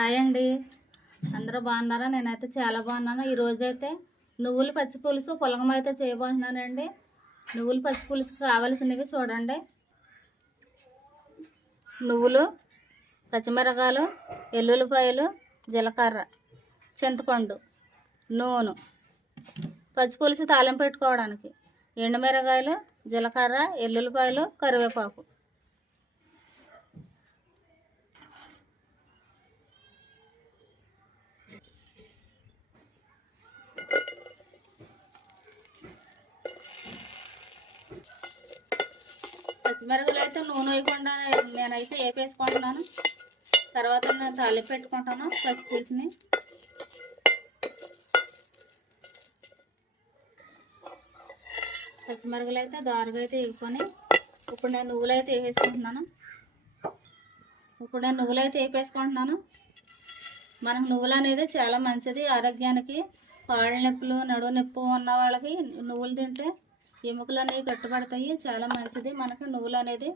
Hi అండి. అందరూ బాగున్నారా? నేనైతే చాలా బాగున్నాను. ఈరోజు అయితే నువ్వులు పచ్చి పులుసు పులగం అయితే చేయబోతున్నానండి. నువ్వులు పచ్చి పులుసు కావలసినవి చూడండి. నువ్వులు పచ్చిమిరకాయలు ఎల్లుల్లిపాయలు జీలకర్ర చింతపండు నూనె పచ్చి పులుసు తాళం పెట్టుకోవడానికి ఎండుమిరకాయలు జీలకర్ర ఎల్లుల్లిపాయలు కరివేపాకు. పచ్చిమిరపకాయలు అయితే నూనె వేయకుండా నేనైతే వేపేసుకుంటున్నాను. తర్వాత నేను తాలింపు పెట్టుకుంటాను పచ్చి పులుసుని. పచ్చిమిరపకాయలు అయితే దారుగా అయితే వేసుకొని ఇప్పుడు నేను నువ్వులు అయితే వేసేసుకుంటున్నాను ఇప్పుడు నేను నువ్వులు అయితే వేపేసుకుంటున్నాను. మనకు నువ్వులు అనేది చాలా మంచిది. ఆరోగ్యానికి కాళ్ళ నొప్పులు నడువు నొప్పి ఉన్న వాళ్ళకి నువ్వులు తింటే ఎముకలు అనేవి కట్టుబడతాయి చాలా మంచిది. మనకు నువ్వులు అనేది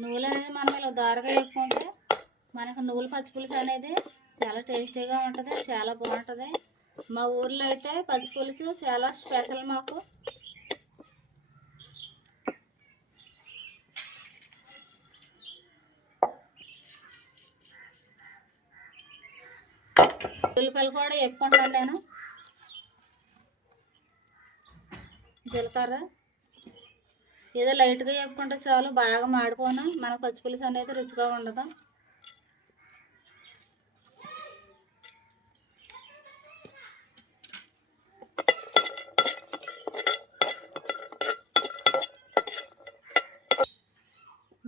నువ్వులు అనేది మనం ఇలా దారుగా వేసుకుంటే మనకు నువ్వుల పచ్చిపులుసు అనేది చాలా టేస్టీగా ఉంటుంది. చాలా బాగుంటుంది. మా ఊర్లో అయితే పచ్చిపులుసు చాలా స్పెషల్ మాకు. ఉల్లిపాయలు కూడా చెప్పుకుంటాను నేను. జీలకర్ర. ఏదో లైట్గా చెప్పుకుంటే చాలు బాగా మాడిపోను. మన పచ్చిపులుసు అనేది రుచిగా ఉండదు.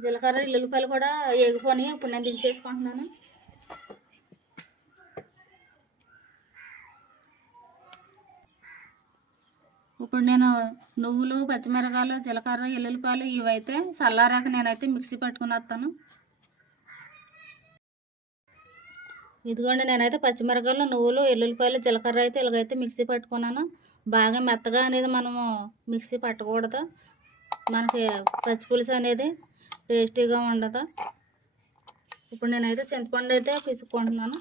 జీలకర్ర ఎల్లుల్లిపాయలు కూడా ఎగిపోని ఇప్పుడు నేను దించేసుకుంటున్నాను. ఇప్పుడు నేను నువ్వులు పచ్చిమిరకాయలు జీలకర్ర ఎల్లుల్లిపాయలు ఇవైతే చల్లారాక నేనైతే మిక్సీ పట్టుకుని వస్తాను ఇదిగోండి నేనైతే పచ్చిమిరకాయలు నువ్వులు ఎల్లుల్లిపాయలు జీలకర్ర అయితే ఇలాగైతే మిక్సీ పట్టుకున్నాను. బాగా మెత్తగా అనేది మనము మిక్సీ పట్టకూడదు. మనకి పచ్చి పులుసు అనేది టేస్టీగా ఉండదు? ఇప్పుడు నేనైతే చింతపండు అయితే పిసుక్కుంటున్నాను.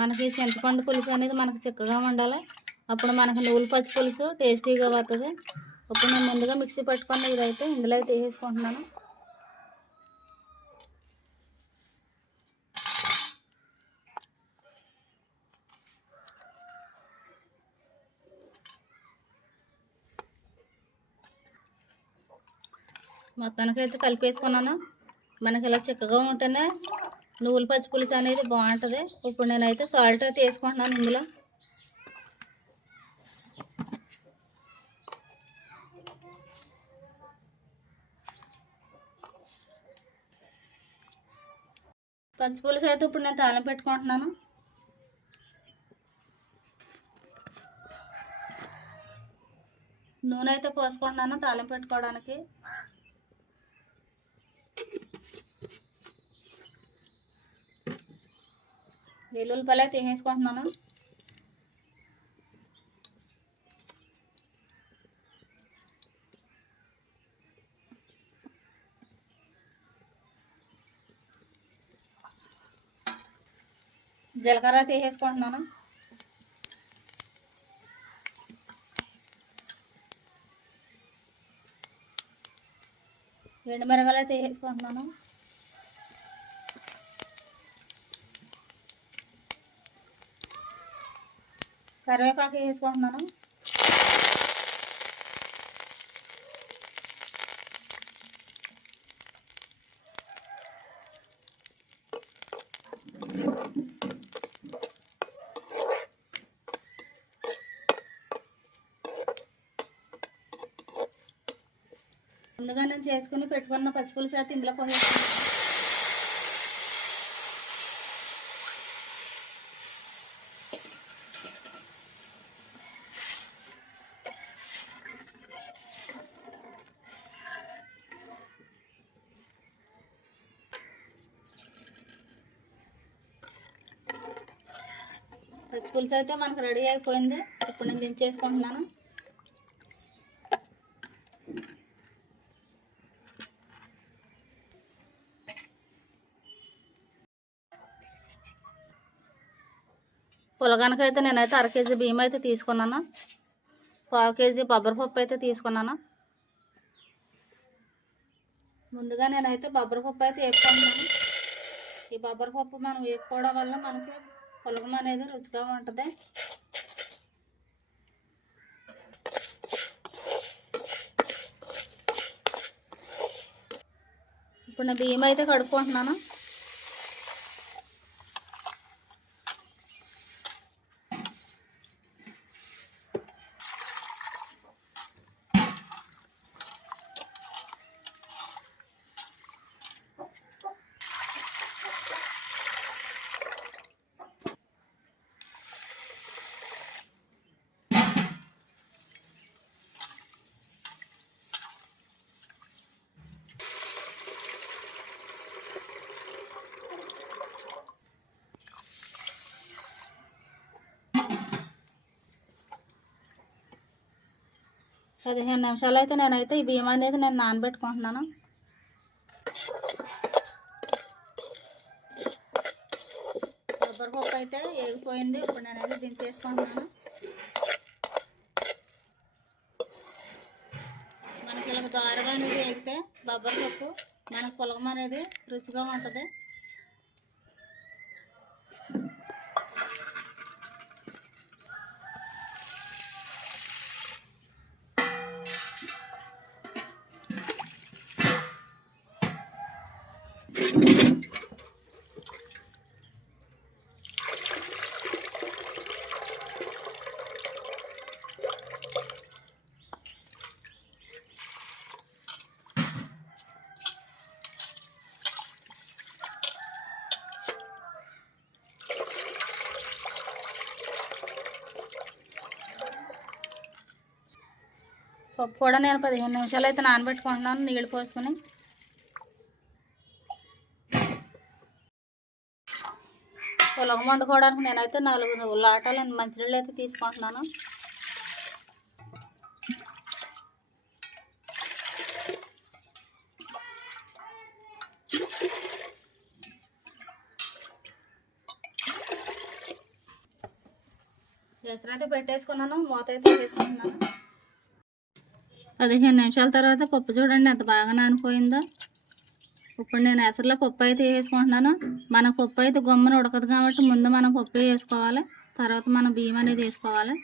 మనకి చింతపండు పులుసు అనేది మనకి చిక్కగా ఉండాలి అప్పుడు మనకి నువ్వుల పచ్చి పులుసు టేస్టీగా వస్తుంది ఇప్పుడు నేను ముందుగా మిక్సీ పట్టుకున్న ఇదైతే ఇందులో అయితే వేసేసుకుంటున్నాను. మొత్తానికి అయితే కలిపేసుకున్నాను. మనకి ఇలా చిక్కగా ఉంటేనే నువ్వుల పచ్చి పులుసు అనేది బాగుంటుంది. ఇప్పుడు నేనైతే సాల్ట్ అయితే వేసుకుంటున్నాను ఇందులో. పచ్చి పులుసు అయితే ఇప్పుడు నేను తాళం పెట్టుకుంటున్నాను. నూనె అయితే పోసుకుంటున్నాను తాళం పెట్టుకోవడానికి. వెల్లుల్లిపల్లి అయితే వేసుకుంటున్నాను జీలకర్ర అయితే వేసుకుంటున్నాను ఎండు అయితే వేసుకుంటున్నాను కరివేపాకు వేసుకుంటున్నాను. ముందుగా నేను చేసుకుని పెట్టుకున్న పచ్చిపులుసు అయితే ఇందులో పోసేస్తున్నాను పచ్చిపులుసు అయితే మనకు రెడీ అయిపోయింది. ఇప్పుడు నేను దించేసుకుంటున్నాను. పులగానికైతే నేనైతే అర కేజీ బియ్యం అయితే తీసుకున్నాను. పావు కేజీ బొబ్బరిపప్పు అయితే తీసుకున్నాను. ముందుగా నేనైతే బొబ్బరిపప్పు అయితే వేపుకుంటున్నాను. ఈ బొబ్బరిపప్పు మనం వేపుకోవడం వల్ల మనకి పులగం అనేది రుచిగా ఉంటుంది. ఇప్పుడు నేను బియ్యం అయితే కడుక్కుంటున్నాను. పదిహేను నిమిషాలు అయితే నేనైతే ఈ బియ్యం అనేది నేను నానబెట్టుకుంటున్నాను. కొబ్బరిపప్పు అయితే ఏగిపోయింది ఇప్పుడు నేనైతే దించేసుకుంటున్నాను మనకి ఇలా దారుగా అనేది వేగితే బొబ్బరిపప్పు మనకు పులగం అనేది రుచిగా ఉంటుంది. పప్పు కూడా నేను పదిహేను నిమిషాలు అయితే నానబెట్టుకుంటున్నాను నీళ్ళు పోసుకొని. పులగం వండుకోవడానికి నేనైతే నాలుగు లాటాలు మంచినీళ్ళు అయితే తీసుకుంటున్నాను. ఎసరు అయితే పెట్టేసుకున్నాను మూత అయితే వేసుకుంటున్నాను. పదిహేను నిమిషాల తర్వాత పప్పు చూడండి ఎంత బాగా నానిపోయిందో. ఇప్పుడు నేను ఎసరులో పప్పు అయితే వేసుకుంటున్నాను మన పప్పు అయితే గమ్మున ఉడకదు కాబట్టి ముందు మనం పప్పు వేసుకోవాలి. తర్వాత మనం బియ్యం అనేది వేసుకోవాలి.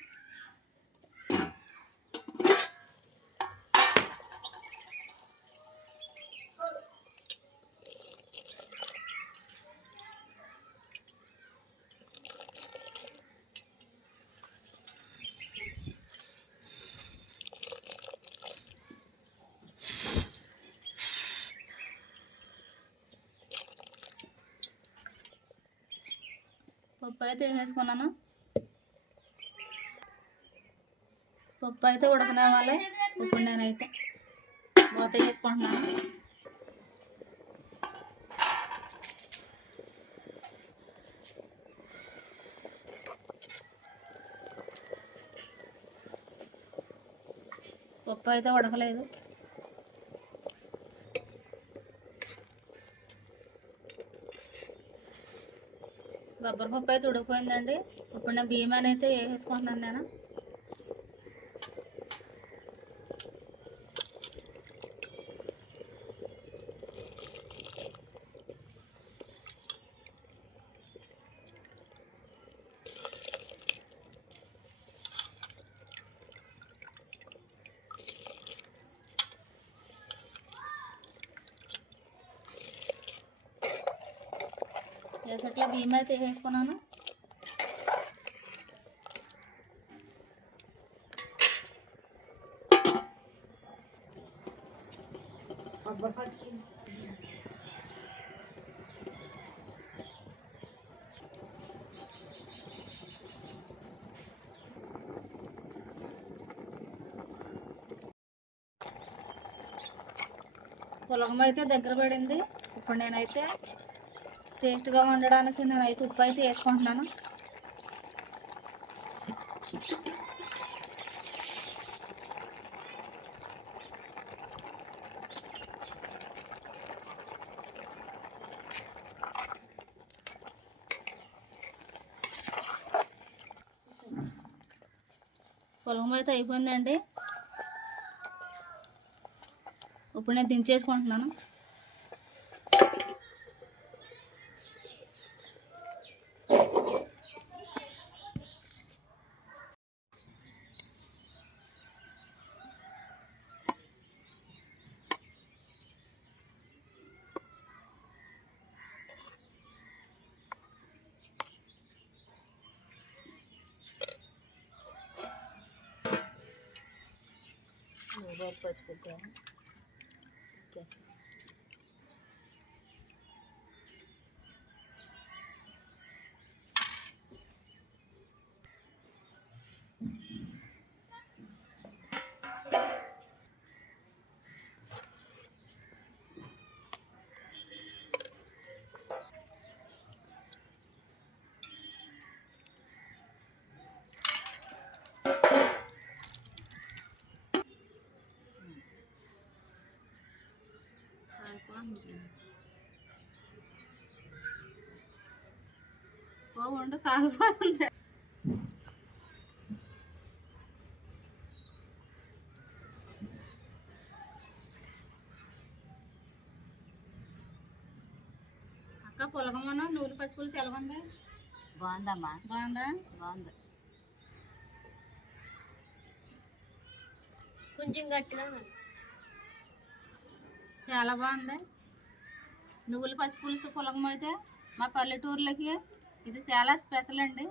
పప్పు అయితే వేసుకున్నాను పప్పు అయితే ఉడకనివ్వాలి ఇప్పుడు నేనైతే మూత వేసుకుంటున్నాను పప్పు అయితే ఉడకలేదు. బొబ్బరి పప్పు అయితే ఉడికిపోయిందండి. ఇప్పుడు నేను బియ్యం అయితే వేసేసుకుంటున్నాను నేను. వేసట్ల బియ్యం అయితే వేసుకున్నాను. పొలం అయితే దగ్గర పడింది. ఇప్పుడు నేనైతే టేస్ట్గా వండడానికి నేనైతే ఉప్పు అయితే వేసుకుంటున్నాను. పొలం అయితే అయిపోయిందండి. ఇప్పుడు నేను దించేసుకుంటున్నాను. on voit pas trop. Okay. వండు కాలిపోతుంది అక్క పొలగమ్మన నూనె పచ్చిపులుసు ఎలాగుంది? బాగుందమ్మా. బాగుందా? బాగుంది. కొంచెం గట్టిగా చాలా బాగుంది. నువ్వుల పచ్చిపులుసు పొలగం అయితే మా పల్లెటూర్లకి ఇది చాలా స్పెషల్ అండి.